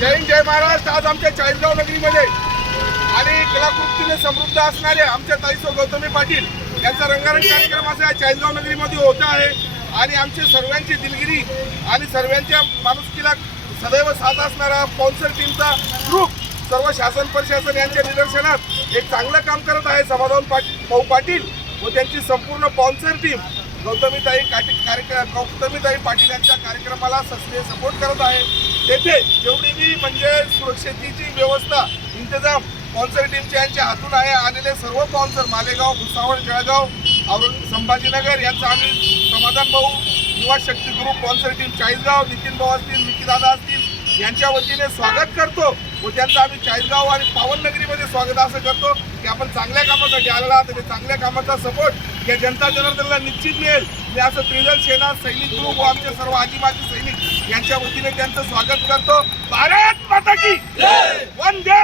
जय हिंद जय महाराष्ट्र। आज आमच्या चाळीसगाव नगरीमध्ये आणि कलाकृतीने समृद्ध असणारे आमच्या ताईसो गौतमी पाटील यांचा रंगारंग कार्यक्रम असा चाळीसगाव नगरीमध्ये होत आहे आणि आमचे सर्वांची दिलगिरी आणि सर्वांच्या माणुसकीला सदैव साथ असणारा स्पॉन्सर टीमचा ग्रुप सर्व शासन प्रशासन यांच्या निदर्शनात एक चांगलं काम करत आहे। समाधान भाऊ पाटील व त्यांची संपूर्ण स्पॉन्सर टीम गौतमीताई पाटील यांच्या कार्यक्रमाला सस्ते सपोर्ट करत आहे। तेथे जेवढी बी म्हणजे सुरक्षेची व्यवस्था इंतजाम स्पॉन्सर टीमच्या यांच्या हातून आहे। आलेले सर्व स्पॉन्सर मालेगाव, भुसावळ, जळगाव, संभाजीनगर यांचा आम्ही समाधान भाऊ Yuva Shakti group sponsor team Chalisgaon, Nitin भाऊ असतील, निकी दादा असतील यांच्या वतीने स्वागत करतो व त्यांचं आम्ही चाळीसगाव आणि पावननगरीमध्ये स्वागत असं करतो की आपण चांगल्या कामासाठी आलेला आहात आणि चांगल्या कामाचा सपोर्ट या जनता जनार्दनला निश्चित मिळेल। मी असं त्रिदल सेना सैनिक ग्रुप व आमचे सर्व आजी माजी सैनिक यांच्या वतीने त्यांचं स्वागत करतो। भारत माता की जय, वंदे